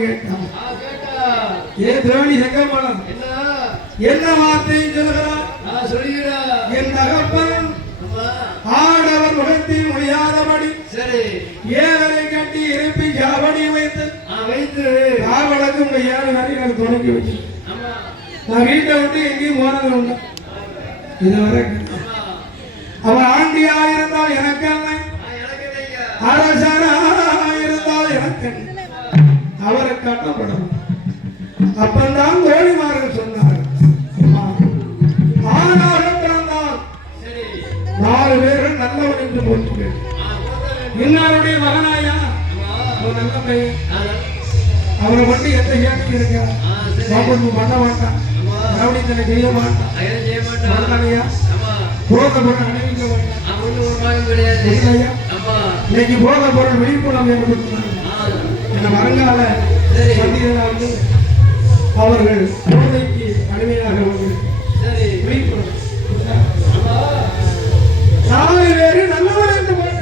கேட்டான். ஏ துரோணி செங்கமலம் என்ன வார்த்தை சொல்கிறார்? என் தகப்பன் ஆடவர் முகத்தில் முடியாதபடி ஏவரை கட்டி இருப்பி ஜாவடி வைத்து காவலுக்கு உங்க 7 வரை எனக்கு தொடங்கி வச்சு நான் வீட்டை விட்டு எங்கேயும் போனது உண்டு இதுவரை. அவன் ஆண்டியா இருந்தால் எனக்கு அன்னை, அரசனா இருந்தால் எனக்கு அவரை கட்டப்படும். அப்பந்தான் தோழிமார்கள் சொன்னார்கள், ஆணாக பிறந்தால் 4 பேர்கள் நல்லவன் என்று போட்டு இன்னாருடைய மகனாயா நல்ல பையன், அவரை மட்டும் எந்த கேட்டு இருக்க பண்ண மாட்டான், கவனித்தனை செய்ய மாட்டான், போக பொருள் அணிவிக்க மாட்டான். இன்னைக்கு போக பொருள் விழிப்புணர்வு ஏற்படுத்தினாங்க. என வருங்கால சந்திரனாக அவர்கள் போதைக்கு அடிமையாக விழிப்புணர்வு 4 பேரு நல்லவன் என்று போட்ட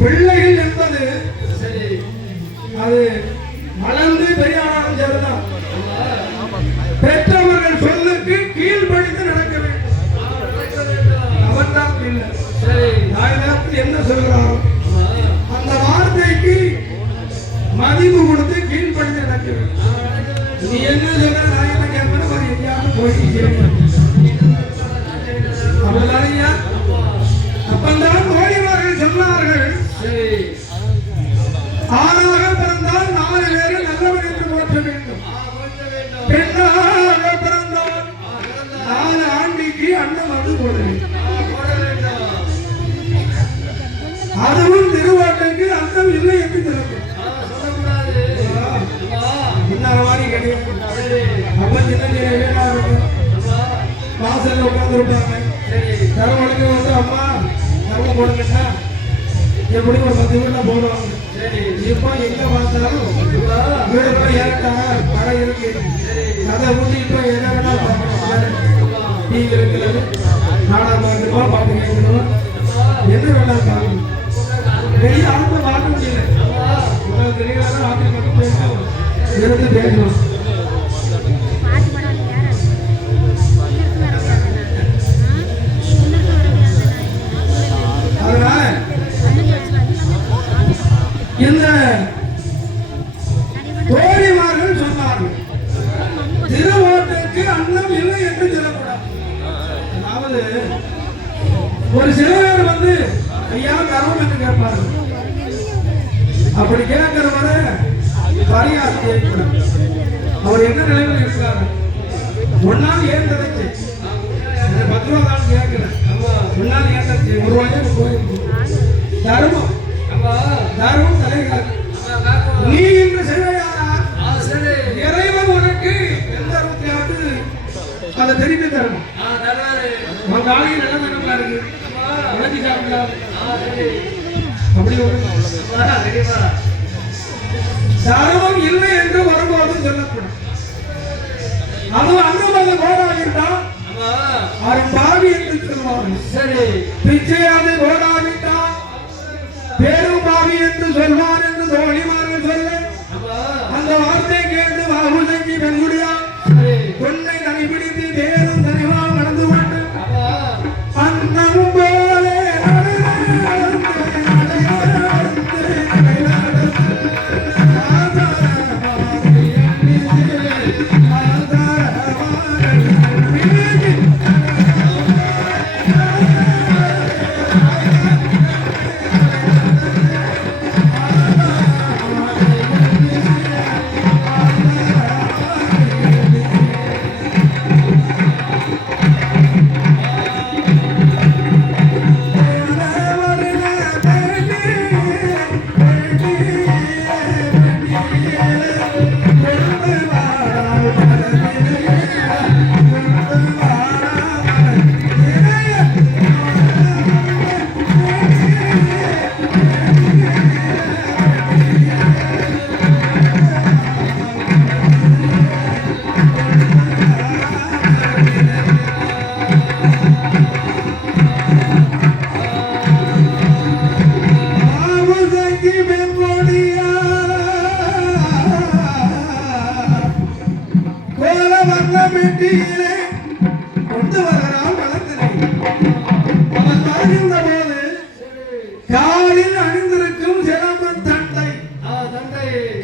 பிள்ளைகள் என்பது அது வளர்ந்து பெரியாராலும் சரிதான். பெற்றவர்கள் சொல்லுக்கு கீழ்படித்து நடக்க வேண்டும். அவன்தான் பிள்ளை. தாய்நாட்டில் என்ன சொல்கிறாரோ அந்த வார்த்தைக்கு மதிப்பு கொடுத்து கீழ்படித்து நடக்க வேண்டும். நீ என்ன சொல்ற நான் என்ன கேட்பேன் ஒரு எங்கேயாவது போயிட்டு அப்படியா? அப்பந்தான் மோடிமார்கள் சொன்னார்கள், ஆணாக பிறந்தால் 4 பேரை நல்லவன் என்று போற்ற வேண்டும், பெண்ணாக பிறந்தால் 4 ஆண்டிக்கு அன்னம் அது போட வேண்டும். அதுவும் திருவாட்டைக்கு அர்த்தம் இல்லை என்று திறக்கும் மாதிரி கிடையாது. அப்ப சின்ன சின்ன வீடா இருக்கும், வாசல்ல உட்கார்ந்துருப்பாங்க. தரவழைக்க வந்து அம்மா தரவு போடுங்கன்னா எப்படி ஒரு 10 வீட்டுல போடுவாங்க. இப்ப எங்க பார்த்தாலும் வீடுகளை ஏறிட்டாங்க, கடை இருக்கு, அதை ஊட்டி இப்ப என்ன வேணா பார்க்கணும். டிவி இருக்கிறது, நாடகம் பார்க்கணுமா, பாட்டு கேட்கணுமா, என்ன வேணா பார்க்கணும். பெரிய ஆளுங்க பார்க்க முடியல, தெரியல ஆட்கள் மட்டும் போயிருக்கோம் இருந்து பேசணும். அதனால இந்த தோழிமார்கள் சொன்னார்கள், திருவோட்டுக்கு அன்னம் இல்லை என்று சொல்லக்கூடாது. அதாவது ஒரு சிலர் வந்து ஐயா கர்மம் என்று கேட்பார்கள். அப்படி கேட்கிறவரை பரிகாரம் செய்யக்கூடாது. அவர் என்ன நிலைமையில் இருக்கிறார்? ஒன்னால் ஏன் தடைச்சு 10 ரூபா தான் கேட்கிறேன், ஒன்னால் ஏன் தடைச்சு 1 ரூபாயே போயிருக்கு. தர்மம் தர்மம் தலைகாது. நீ இன்று செய்வையானா இறைவன் உனக்கு எந்த ரூபாயாவது அதை தெரிந்து தரணும். உன் காலையில் நல்ல நினைப்பா இருக்கு, உழைச்சி சாப்பிடலாம். அப்படி ஒரு தர்மம் இல்லை என்று வரும்போதும் சொல்லக்கூடாது. அதுவும் அங்கமாக கோடாவிட்டால் அவர் பாவி என்று சொல்வார்கள். பிச்சையாது கோடாவிட்டால் பேரும் பாவி என்று சொல்வார் என்று தோழிமார்கள் சொல்ல அந்த வார்த்தை கேட்டு வாகுதங்கி பெண்குடியா பொன்னை தனிபிடித்து பேரும் தனிவாக நடந்து கொண்டு அன்னம் போலே வீட்டிலே கொண்டு வருகிறான் வளர்த்தனை. அவன் வருகின்ற போது காலில் அணிந்திருக்கும் சிலம்பு தண்டை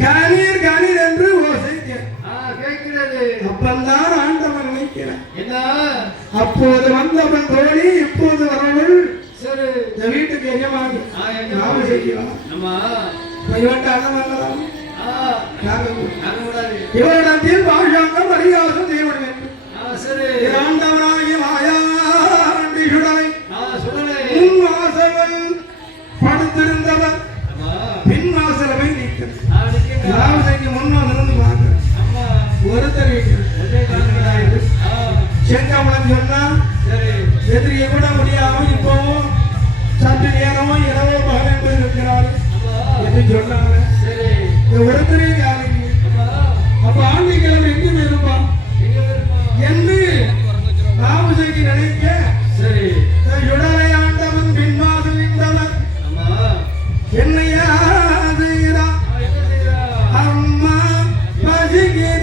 கணீர் கணீர் என்று ஓசை கேட்கிறது. அப்பந்தான் ஆண்டவன் நினைக்கிறான். அப்போது வந்தவன் தோழி இப்போது வரவள் இந்த வீட்டுக்கு எஜமானி நாம செய்யலாம். இவரிடத்தில் பாஷாங்கம் பரிகாசம் செய்ய வேண்டும். ஆண்டவனாகிய மாயாண்டி சுடலை முன் வாசல் படுத்திருந்தவர் பின் வாசலை போய் நிற்கிறார். முன்வாசல் பார்க்க ஒருத்தர் செங்கமலம் சொன்னா எதிரியை கூட முடியாம இப்போ சற்று நேரமோ இரவோ பகல் என்பது இருக்கிறார் என்று சொன்னாங்க. ஒருத்தரே யாருக்கு அப்ப ஆண்டிக்கிழமை எங்கும் இருப்பான் என்று ராமசைக்கு நினைக்க சுடலை ஆண்டவன் பின்வாசல் நின்றவன் என்னையாது அம்மா பசிக்கிறேன்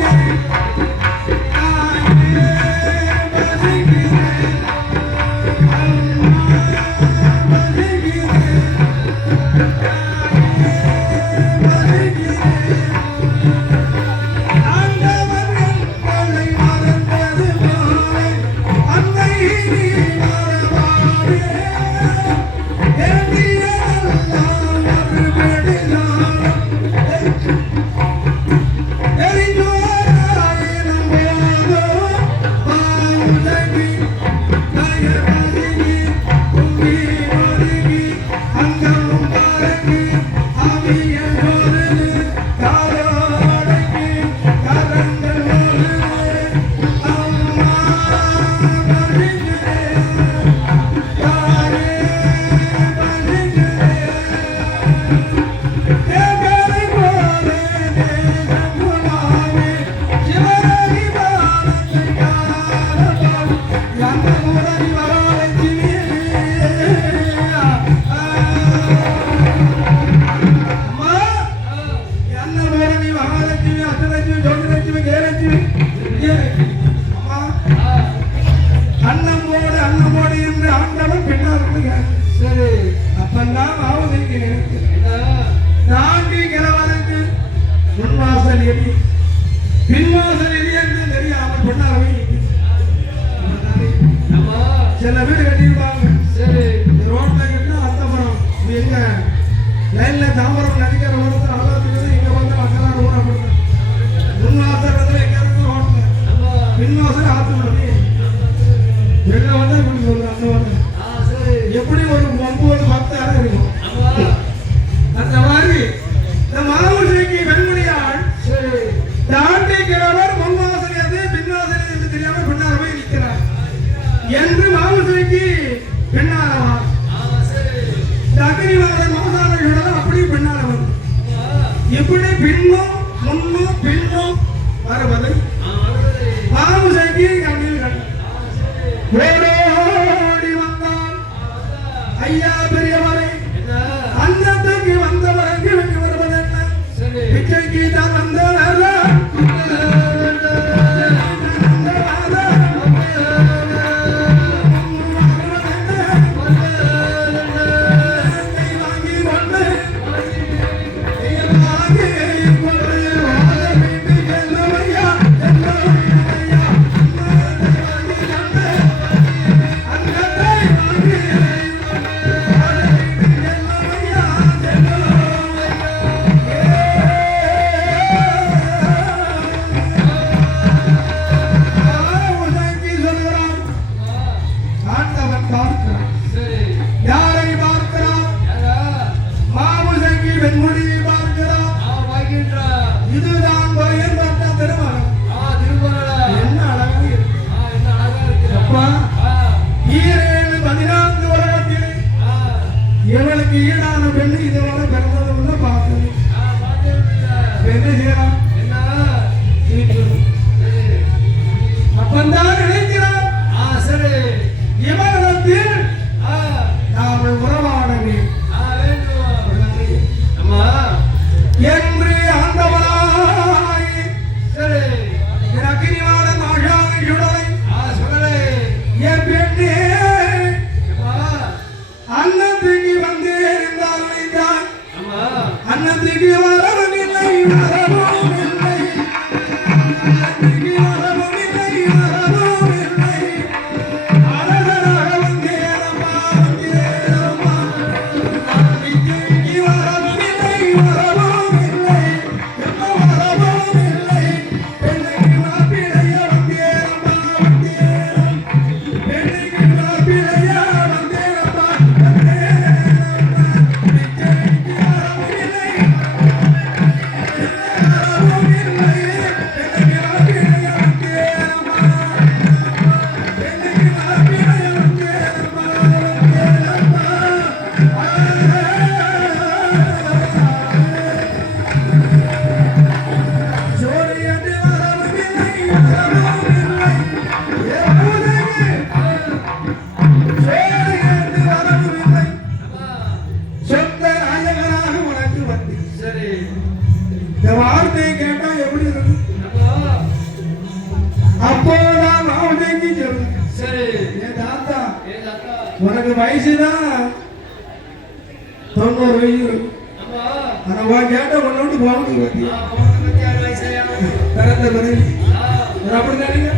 அன்னமோடு என்று ஆண்டவன் பின்னால் அப்பெல்லாம் ஆவதற்கு தாண்டி கிழவனுக்கு முன்வாசல் எரி பின்வாசல் எரி என்று தெரியாமல் பொன்னாரவை சில பேர் கட்டியிருப்பாங்க. ரோட்ல கட்டினா அத்தப்புறம் எங்க லைன்ல தாம்பரம் நதிக்கிற ஓரத்தில் அழகாத்துக்கு இங்க வந்து மக்களான ஊற முன்வாசல் எங்க இருக்கு ரோட்ல பின்வாசல் ஆத்து விடுது எங்க வந்தா இப்படி சொல்லுங்க. அந்த எப்படி ஒரு 9-10 இருக்கும். அந்த மாதிரி இந்த மாவுசைக்கு வெண்முடியாள் தாண்டி கிழவர் முன்வாசல் எது பின்வாசல் என்று தெரியாமல் பின்னால் போய் நிற்கிறார் என்று மாவுசைக்கு பின்னாலவா அக்னிவாதன் மாசான அப்படி பின்னாலவன் எப்படி பின்னும் முன்னும் பின்னும் வருவது மாவுசைக்கு கண்ணில் கண்ட ஓடி வந்தான் ஐயா பெரியவரை அன்னத்துக்கு வந்தவருக்கு வருவது என்ன பிச்சைக்கு தான் வந்தவர் வயசுதான் 90 வயசு இருக்கும். ஆனா உன் கேட்ட கொண்டு போகணும் பிறந்த பிறகு அப்படித்தானீங்க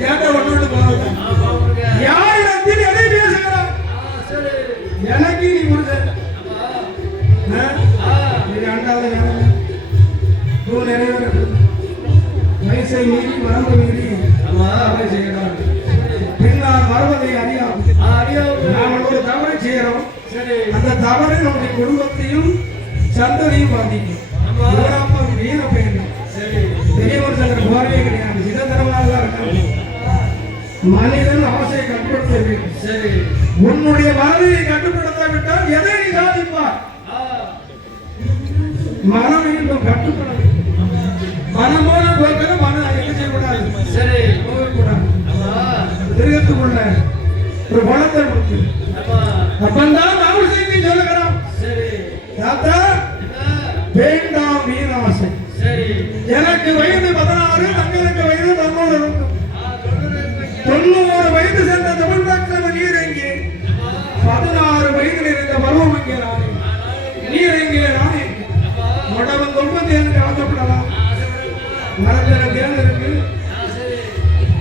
கேட்ட கொண்டு போக யாரிடத்தில் எதை பேசுகிறான் எனக்கு நீ புரிஞ்ச அண்டாவது நிறைவேற வயசை மீறி வரம்பு மீறி செய்யலாம் பின்னால் வருவதை அறியாமல் நாம் ஒரு தவறை செய்யறோம். அந்த தவறு நம்முடைய குடும்பத்தையும் சந்ததியும் பாதிக்கும். வீர வேண்டும் பெரியவர் சங்கர போரவே கிடையாது. நிரந்தரமாக இருக்காங்க. மனிதன் ஆசையை கட்டுப்படுத்த வேண்டும். உன்னுடைய மனதை கட்டுப்படுத்த விட்டால் எதை நீ சாதிப்பார்? மனம் கட்டுப்பட மனமோட போக்கிற மனம் என்ன செய்யக்கூடாது போகக்கூடாது. மிருகத்துக்குள்ள ஒரு குணத்தை கொடுத்து அப்பந்தான் நாம செய்தி சொல்லுகிறோம். தாத்தா வேண்டாம் வீணாசை. எனக்கு வயது 16, தங்களுக்கு வயது 90 இருக்கும். 90 வயது சென்ற தமிழ் மக்கள் நீர் எங்கே? 16 வயதில் இருந்த பருவம் எங்கே? நானே நீர் எங்கே? நானே உடம்பு தொகுதி எனக்கு ஆக்கப்படலாம். மரத்தில் தேர்ந்து இருக்கு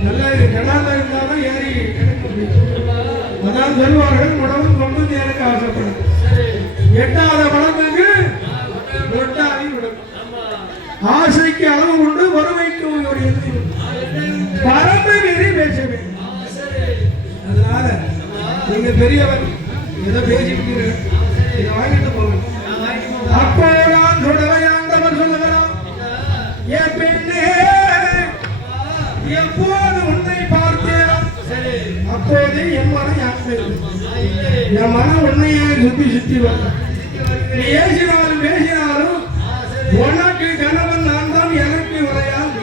நல்லா கிடாத இருந்தாலும் ஏறி கிடைக்க முடியும். அதான் சொல்வார்கள் உடம்பு தொகுதி எனக்கு ஆசைப்படும். எட்டாத பழத்துக்கு தொட்டாதி விடும். ஆசைக்கு அளவு உண்டு, வறுமைக்கு ஒரு எல்லை பரம்பை மீறி பேச வேண்டும். அதனால நீங்க பெரியவர் ஏதோ பேசிட்டு இதை வாங்கிட்டு போகணும். அப்போதான் தொடரையாண்டவர் சொல்லுகிறார், என் பெண்ணே எப்போது உன்னை பார்த்தேன் அப்போதே என் மனம் என் மனம் உன்னையே சுத்தி சுத்தி வரும். நீ ஏசினாலும் பேசினாலும் உனக்கு கணவன் நான் தான், எனக்கு உரையாது.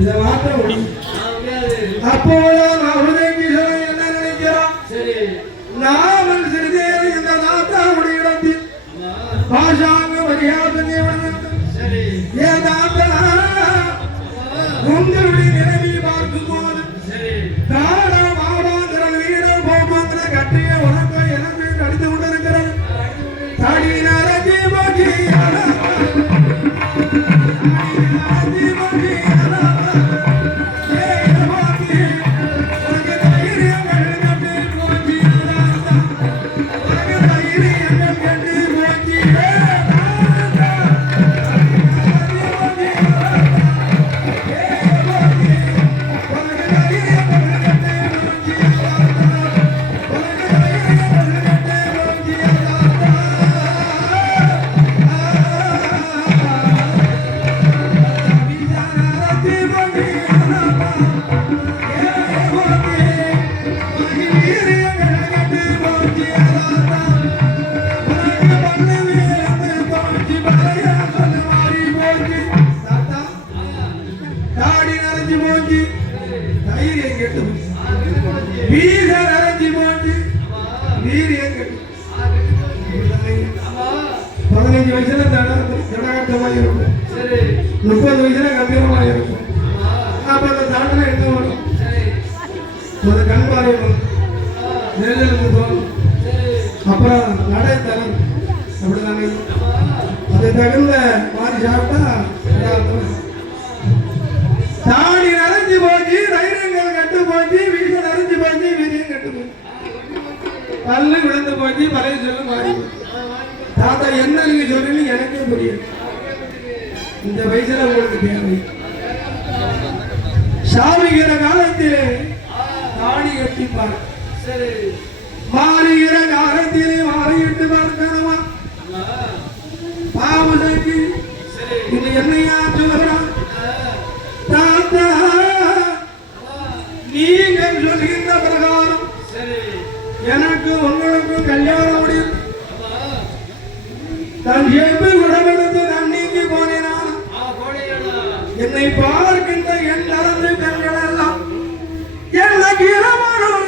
இதை மாற்ற முடியும். அப்போதான் அவதேவி என்ன நினைக்கிறான்? நாமல் சிறிதேவி இந்த தாத்தாவுடைய இடத்தில் பாஷாங்க மரியாதை ஏன் தாத்தா உங்களுடைய நிலைமையை பார்க்கும் போது தாடா மாடாந்திர வீரம் போகுங்கிற கட்டிய உனக்கு எனக்கு நடித்து கொண்டிருக்கிறது. தடிநரஞ்சி மகி வயசுல ஜடகட்டமாக இருக்கும், 30 வயசுல கம்பீரமாக இருக்கும். அப்ப அந்த தாண்டனை என்ன வரும்? ஒரு கண் பார்வை வரும், நெருங்கலுக்கு தோணும், அப்புறம் நடை தரும். அப்படிதானே? அது தகுந்த மாதிரி சாப்பிட்டா தாடி நரைஞ்சு போச்சு, தைரியங்கள் கட்டு போச்சு, வீடு நரைஞ்சு போச்சு, வீரியம் கட்டு போச்சு, பல்லு விழுந்து போச்சு, பழைய சொல்லு மாறி. தாத்தா என்ன நீங்க சொல்றீங்க எனக்கே புரியுது. இந்த வயசுல உங்களுக்கு தேவை. சாமிகிற காலத்திலே தாடி கட்டிப்பார், மாறுகிற காலத்திலே மாறிட்டு பார்க்கணுமா? பாவசைக்கு இது என்னையா சொல்லுகிறான்? தாத்தா நீங்கள் சொல்கின்ற பிரகாரம் எனக்கு உங்களுக்கும் கல்யாணம் முடியும். நான் எப்படி உடம்பெடுத்து நான் நீங்கி போனேனா? என்னை பார்க்கின்ற என் நடந்து கண்கள் எல்லாம் எனக்கு இரவனுடன்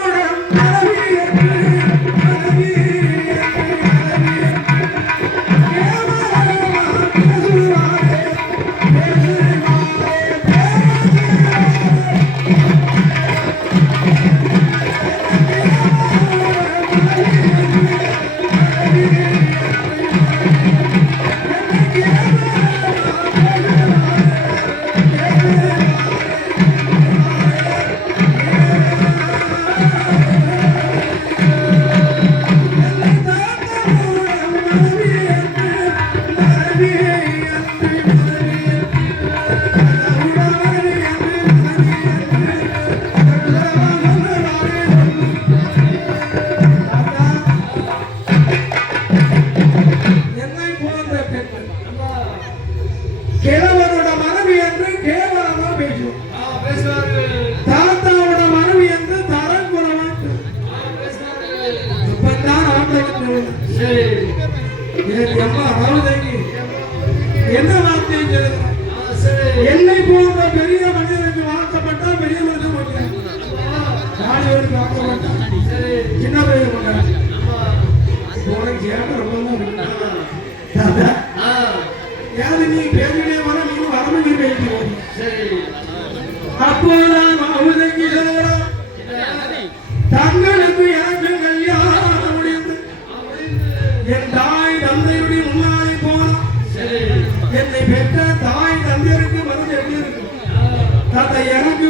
என்ன வார்த்தையை சொல்லுங்க என்னை போன்ற பெரிய மனிதனுக்கு வாக்கப்பட்டா பெரிய மனிதன் போட்டேன் தாலியோருக்கு வாக்கப்பட்டான் சின்ன பையன் போட்டான் உனக்கு கேட்க ரொம்ப யாரு நீ பேசிட்டே வர நீ வரம்பு பேசி அப்போ நான் அமுதங்கி தங்களுக்கு எனக்கு கல்யாணம் முடிந்து என் தாய் தந்தையுடைய முன்னாடி போனான் என்னை பெற்ற தாய் தந்தையருக்கு மருந்து எப்படி இருக்கும் தந்தை எனக்கு